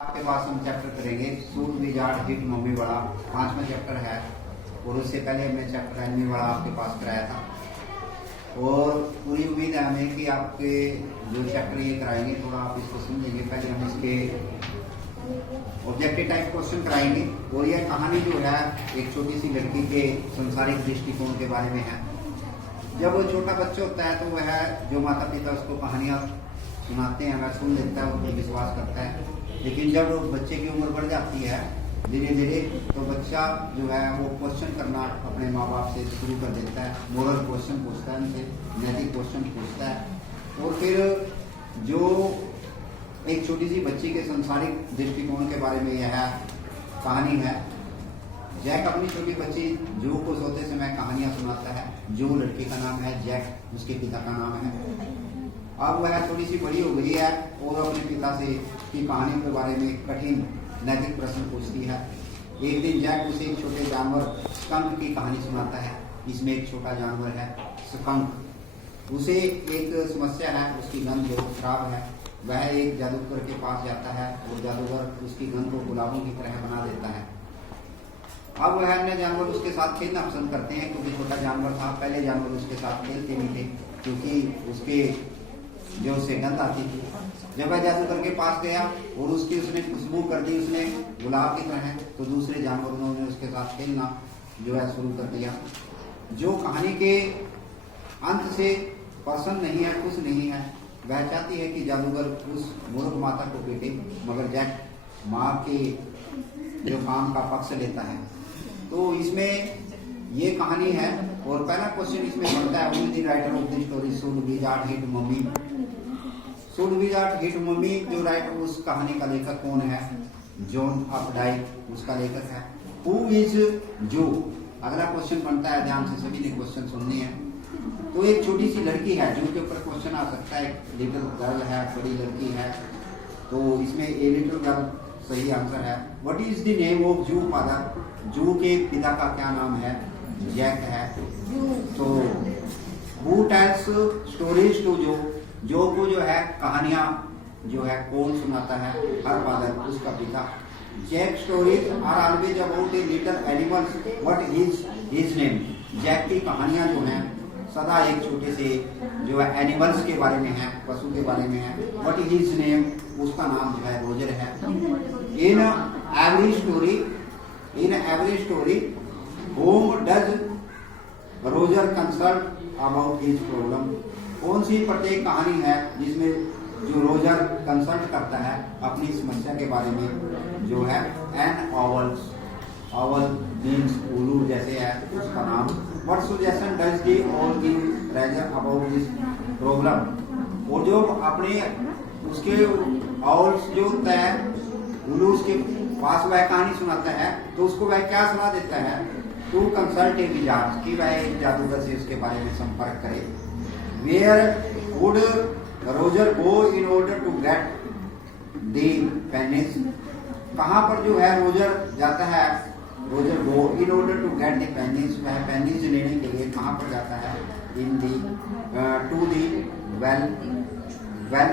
आपके पास हम चैप्टर करेंगे सूट विजार्ड हिट मूवी वाला 5वां चैप्टर है। और उससे पहले हमने चैप्टर एनिमी वाला आपके पास कराया था और पूरी उम्मीद है हमें कि आपके जो चैप्टर ये कराएंगे थोड़ा आप इसको समझेंगे। पहले हम इसके ऑब्जेक्टिव टाइप क्वेश्चन कराएंगे और यह कहानी जो है एक छोटी सी लड़की के संसारिक दृष्टिकोण के बारे में है। जब वो छोटा बच्चा होता है तो वह जो माता पिता उसको कहानियाँ सुनाते हैं वह सुन लेता है, उस पर विश्वास करता है। लेकिन जब बच्चे की उम्र बढ़ जाती है धीरे धीरे तो बच्चा जो है वो क्वेश्चन करना अपने माँ बाप से शुरू कर देता है। मोरल क्वेश्चन पूछता है, उनसे नैतिक क्वेश्चन पूछता है। और फिर जो एक छोटी सी बच्ची के संसारिक दृष्टिकोण के बारे में यह कहानी है। जैक अपनी छोटी बच्ची जू को सोते समय कहानियां सुनाता है। जू लड़की का नाम है, जैक उसके पिता का नाम है। अब वह थोड़ी सी बड़ी हो गई है और अपने पिता से की कहानियों के बारे में कठिन नैतिक प्रश्न पूछती है। एक दिन जैक उसे एक छोटे जानवर स्कंक की कहानी सुनाता है। इसमें एक छोटा जानवर है स्कंक। उसे एक समस्या है, उसकी गंध बहुत खराब है। वह एक जादूगर के पास जाता है और जादूगर उसकी गंध को गुलाबों की तरह बना देता है। अब वह अन्य जानवर उसके साथ खेलना पसंद करते हैं क्योंकि छोटा जानवर था। पहले जानवर उसके साथ खेलते नहीं थे क्योंकि उसके जो उसे गंध आती थी। जब वह जादूगर के पास गया और उसकी उसने खुशबू कर दी उसने गुलाब की तरह, तो दूसरे जानवरों ने उसके साथ खेलना जो है शुरू कर दिया। जो कहानी के अंत से पसंद नहीं है, खुश नहीं है। वह चाहती है कि जादूगर उस मूर्ख माता को पीटे, मगर जैक माँ के जो काम का पक्ष लेता है। तो इसमें ये कहानी है और पहला क्वेश्चन इसमें बनता है, who the writer of the story should wizard hit mummy. Should wizard hit mummy जो राइटर उस कहानी का लेखक कौन है? जॉन अपडाइक उसका लेखक है। हु इज जू? अगला क्वेश्चन बनता है, ध्यान से सभी ने क्वेश्चन सुनने हैं। तो एक छोटी सी लड़की है, जू के ऊपर क्वेश्चन आ सकता है। लिटिल गर्ल है, बड़ी लड़की है, तो इसमें ए लिटिल गर्ल सही आंसर है। What is the name of जू फादर? जू के पिता का क्या नाम है? जैक है। तो हु टेल्स स्टोरीज टू जो? जो को जो है कहानियां जो है कौन सुनाता है? हर फादर उसका पिता। Jack stories are always about a little animals, what is his name? Jack की कहानियां जो हैं सदा एक छोटे से जो है एनिमल्स के बारे में है, पशु के बारे में है। What is his name? उसका नाम जो है रोजर है। In every story whom does Roger consult about his problem? कौन सी प्रत्येक कहानी है जिसमें जो रोजर कंसल्ट करता है अपनी समस्या के बारे में जो है? एन ऑवल्स, ऑवल मीन्स उल्लू जैसे है उसका नाम। What suggestion does the owl give Roger about this problem? और जो अपने उसके ऑवल्स जो होता है उल्लू उसके पास वह कहानी सुनाता है तो उसको वह क्या सलाह देता है? टू कंसल्ट ए विजार्ड, कि वह एक जादूगर से उसके बारे में संपर्क करे। Where would Roger go in order to get the pennies? कहाँ पर जो है रोजर जाता है? Roger go in order to get the pennies, वह पेनिस लेने के लिए कहाँ पर जाता है? इन दी टू दी वेल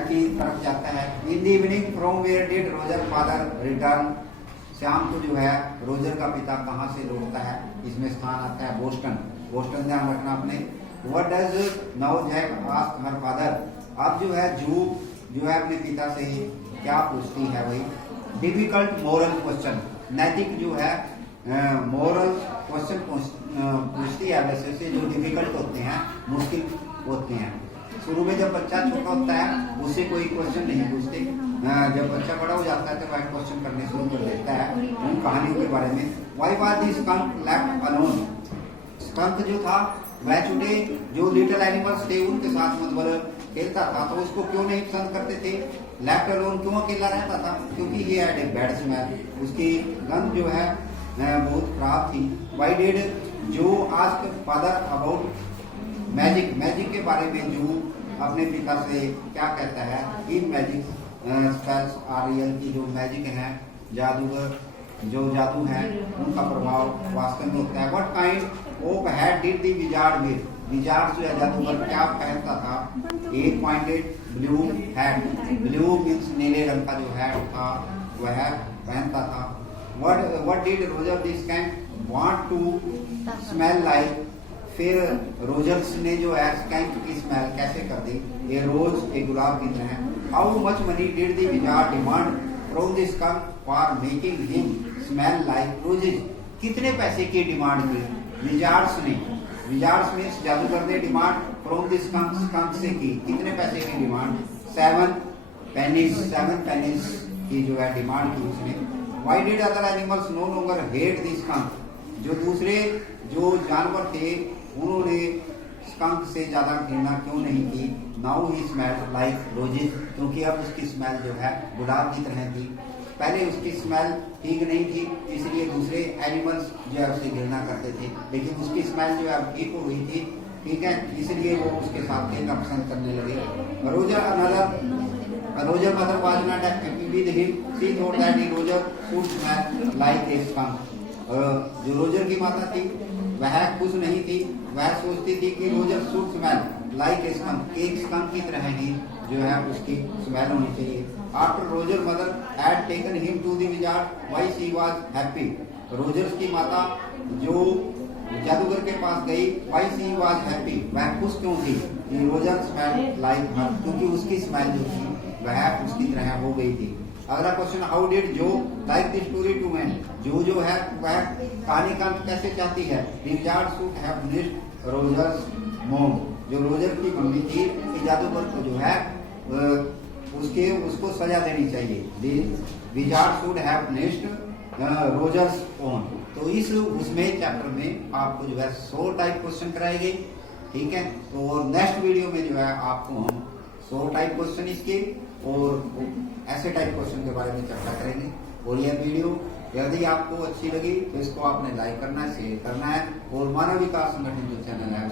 की तरफ जाता है। In the evening from where did Roger father return? शाम को जो है रोजर का पिता कहाँ से लौटता है? इसमें स्थान आता है बोस्टन। बोस्टन ध्यान रखना अपने। What does now Jack ask her father? अब जो है जू जो है अपने पिता से क्या पूछती है? वही डिफिकल्ट मोरल क्वेश्चन, नैतिक जो है मोरल क्वेश्चन पूछती है। वैसे से जो डिफिकल्ट होते हैं, मुश्किल होते हैं। शुरू में जब बच्चा छोटा होता है उससे कोई क्वेश्चन नहीं पूछते। जब बच्चा बड़ा हो जाता है तो वह क्वेश्चन करने शुरू कर देता है उन कहानियों के बारे में। Why was the skunk left alone? Skunk जो था वह छोटे जो लिटिल एनिमल्स थे उनके साथ मतलब खेलता था, तो उसको क्यों नहीं पसंद करते थे? लेफ्ट अलोन क्यों अकेला रहता था? क्योंकि ये हैड ए बैड स्मेल, उसकी गंध जो है बहुत खराब थी। व्हाई डिड जो ask father about magic? Magic के बारे में जो अपने पिता से क्या कहता है? In magic spells are real, की जो मैजिक है जादूगर जो जादू है उनका प्रभाव वास्तव में होता है। What kind of hat did the wizard with? Wizard जो है जादूगर क्या पहनता था? 8 pointed blue hat. Blue means नीले रंग का जो हैट था वह पहनता था। What did Roger the Skunk want to smell like? फिर रोजर्स ने जो है स्कैंक की स्मेल कैसे कर दी, ये रोज एक गुलाब की तरह। How much money did the wizard demand from the skunk for making him smell like roses? कितने पैसे की डिमांड की विजार्ड्स ने? विजार्ड्स में जादूगर ने demand from the skunk, skunk से की। कितने पैसे की डिमांड? 7 पेनीज की जो है डिमांड की उसने। Why did other animals no longer hate the skunk? जो दूसरे जो जानवर थे उन्होंने स्कंक से ज्यादा घृणा क्यों नहीं की? Now he smell like roses, क्योंकि अब उसकी स्मेल जो है गुलाब की तरह थी। पहले उसकी स्मेल ठीक नहीं थी, इसलिए दूसरे एनिमल्स जो है उससे घृणा करते थे, लेकिन उसकी स्मेल जो है अब ठीक हो गई थी, ठीक है, इसलिए वो उसके साथ खेलना पसंद करने लगे। Roger mother was not happy with him, she thought that he Roger should smell like a skunk. जो रोजर की माता थी वह खुश नहीं थी, वह सोचती थी कि Roger should smell like a skunk, एक स्कंक की तरह ही जो है उसकी स्मेल होनी चाहिए। After Roger mother had taken him to the wizard, why she was happy? Roger's की माता जो जादूगर के पास गई, व्हाई शी वाज हैप्पी, वह खुश क्यों थी? रोजर स्मेल लाइक हर, क्योंकि उसकी स्मेल जो थी वह उसकी तरह हो गई थी। अगला question, how did Jo like the story to end? जो है वह कहानी का अंत कैसे चाहती है? Wizard should have punished Roger's mom, जो रोजर की मम्मी थी कि जादूगर को जो है उसको सजा देनी चाहिए। Wizard should have punished Roger's own. तो इस उसमें चैप्टर में आपको जो है 100 टाइप क्वेश्चन कराएंगे, ठीक है। तो नेक्स्ट वीडियो में जो है आपको हम 100 टाइप क्वेश्चन इसके और ऐसे टाइप क्वेश्चन के बारे में चर्चा करेंगे। और यह वीडियो यदि आपको अच्छी लगी तो इसको आपने लाइक करना है, शेयर करना है, और मानव विकास संगठन जो चैनल है